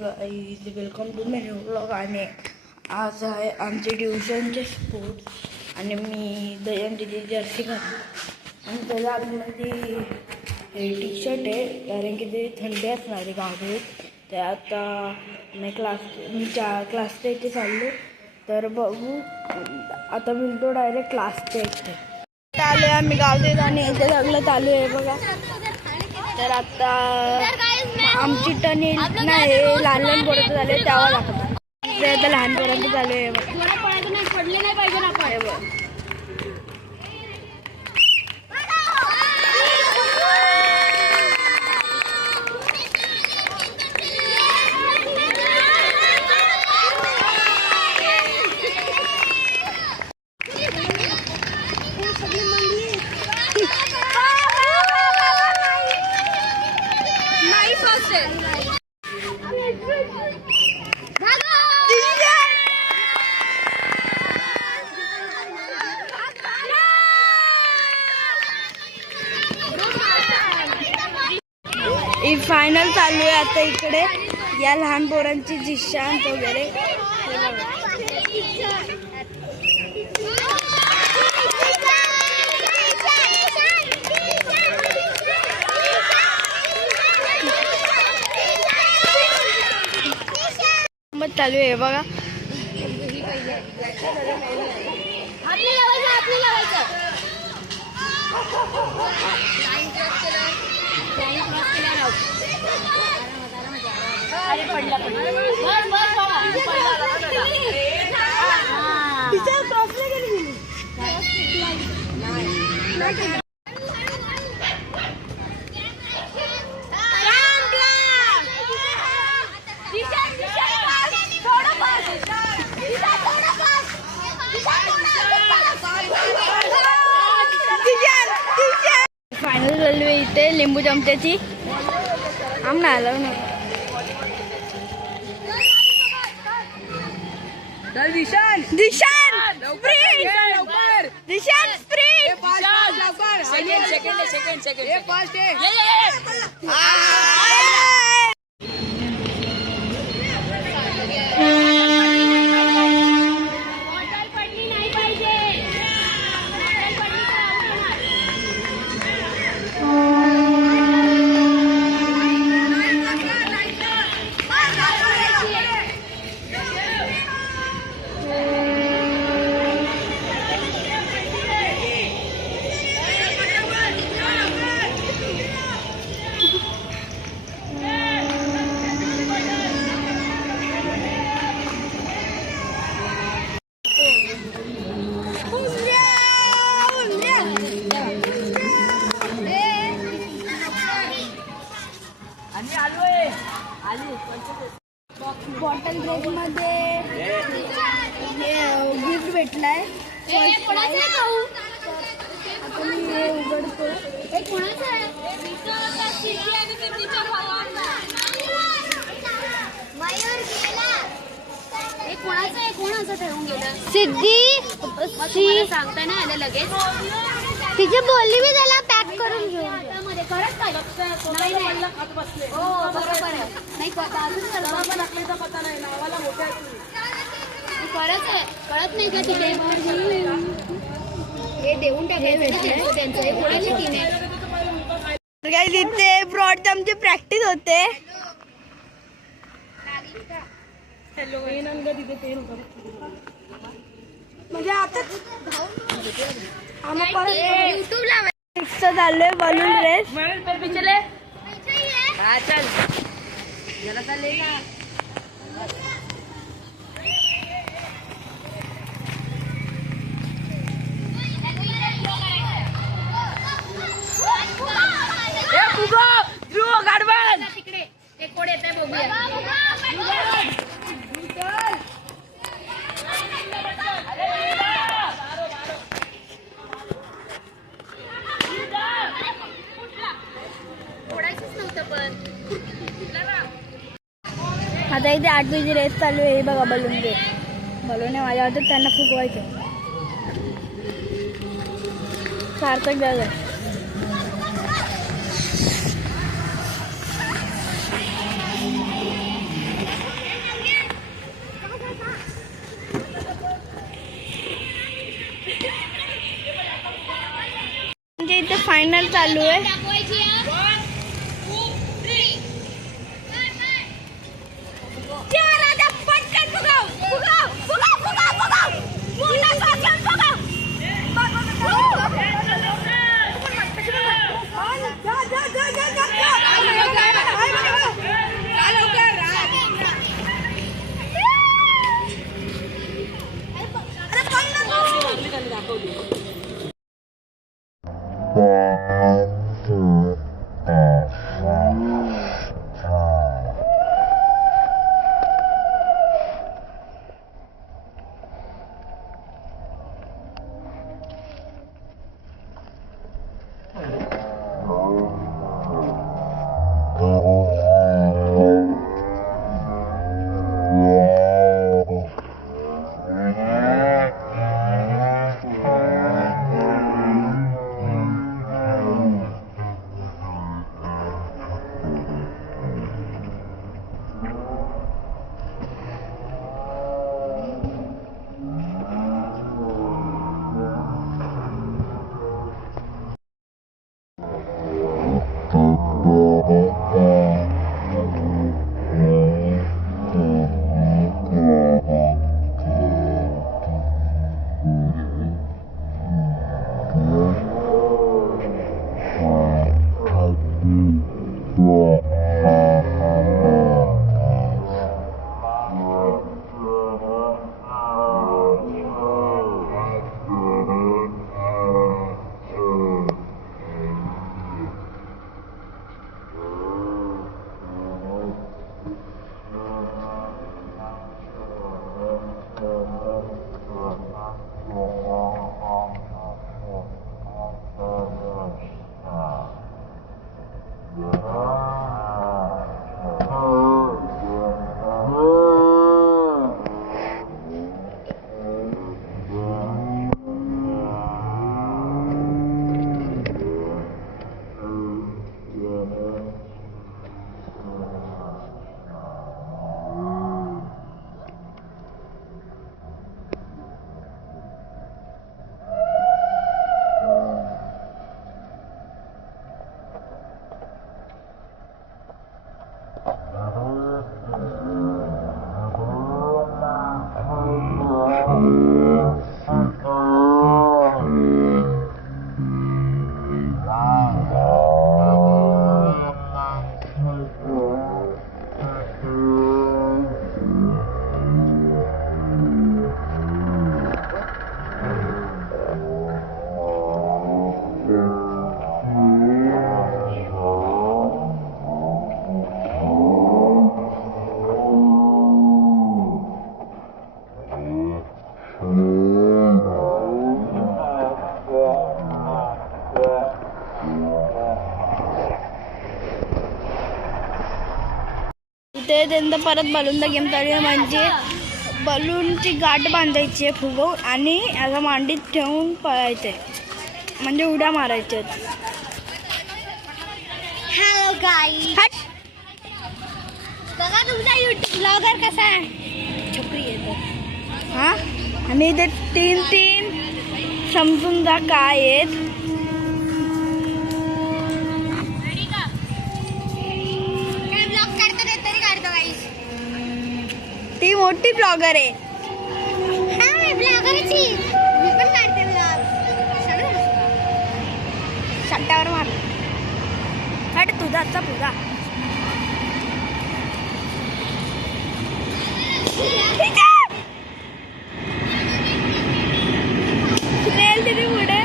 Guys welcome to मेरे vlog. आणि आज आहे आमचे ट्युशनचे स्पोर्ट्स आणि मी दयंतीची जर्सी घातली आणि त्याला आतमध्ये हे टी शर्ट आहे कारण की ते थंडी असणार आहे गावी. ते आता मी क्लासच्या इथे चाललो तर बघू. आता मी तो डायरेक्ट क्लासच्या इथे आलो आहे. आम्ही गावदेत आणि इथे सगळं चालू आहे बघा. तर आता आमची टर्न येईल नाही. लहान लहान पोरं झाले तेव्हा दाखवतात. ते आता लहान पोरांचं चालू आहे बघा. पडले नाही पाहिजे ना पाय बघ. फायनल चालू आहे आता इकडे. या लहान पोरांची जिशांत वगैरे मग चालू आहे बघा. फायनल चालू आहे इथे लिंबू चमच्याची. आम ना आलो ना Dishan Dishan sprint Dishan sprint second fast bottle break मध्ये गिफ्ट भेटलाय. आता मी हे उघडतो. कोणाचं ठेवून गेलं सिद्धी सांगता ना आलं लगेच. तिची बोलली मी त्याला पॅक करून घेऊ. कळत नाही का तिथे हे देऊन टाकायचं तिथे ब्रॉड आमची प्रॅक्टिस होते. म्हणजे आता युट्यूबला चाललोय बलून रेस. तिकडे ते कोण येत आहे बघूया. आता इथे 8वीची रेस चालू आहे बघा. Balloon race. बलून माझ्या हातात त्यांना फुगवायचे. सार्थक झालं. फायनल चालू आहे. ते त्यांना परत बलूनचा गेम चालू आहे. म्हणजे बलूनची गाठ बांधायची आहे फुगवून आणि याला मांडीत ठेवून पळायचं आहे, म्हणजे उड्या मारायच्या. हॅलो गाईज, बघा तुमचा यूट्यूब ब्लॉगर कसा आहे. छोकरी येतो हां, आणि इथे 3 समजून जा काय आहेत. काय ब्लॉग काढतो तरी काढतो गाईज. ती मोठी ब्लॉगर आहे. हा मी ब्लॉगरची, मी पण काढते ब्लॉग. सट्ट्यावर मार. हट तुझा पुरा. तिथे पुढे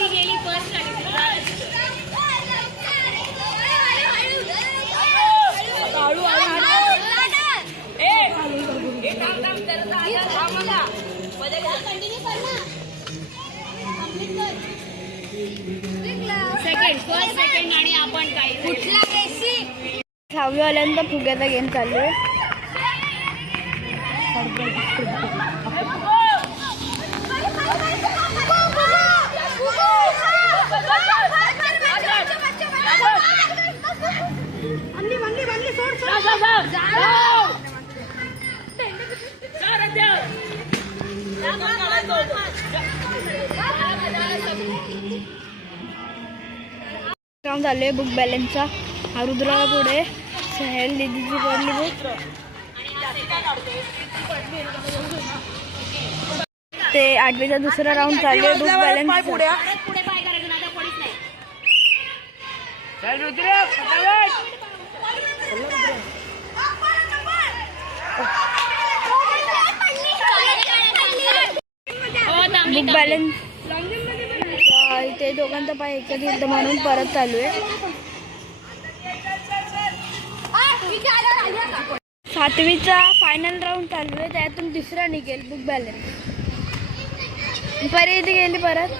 ती गेली फर्स्ट. सेकंड आणि आपण काय कुठला रेसी. 6वीवाल्यांचा फुग्याचा गेम चालू आहे. काम झाले बुक बॅलन्सचा. हा रुद्राला पुढे सहेल दीदीची पडली बुक. ते 8वीचा दुसरा राऊंड चालू आहे बुक बॅलन्स. बुक बॅलन्स इथे दोघांचा पाय एकच युद्ध म्हणून परत चालू आहे. 7वीचा फायनल राऊंड चालू आहे. त्यातून तिसरा निघेल बुक बॅलन्स. परत गेली परत.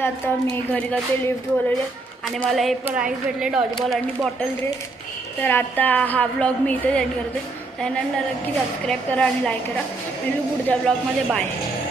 आता मी घरी जाते. लिफ्ट बोलवले आणि मला हे प्राईज भेटले डॉजबॉल आणि बॉटल ड्रेस. तर आता हा ब्लॉग मी इथे एंड करते. त्यानंतर नक्की सबस्क्राईब करा आणि लाईक करा. भेटू पुढच्या ब्लॉगमध्ये. बाय.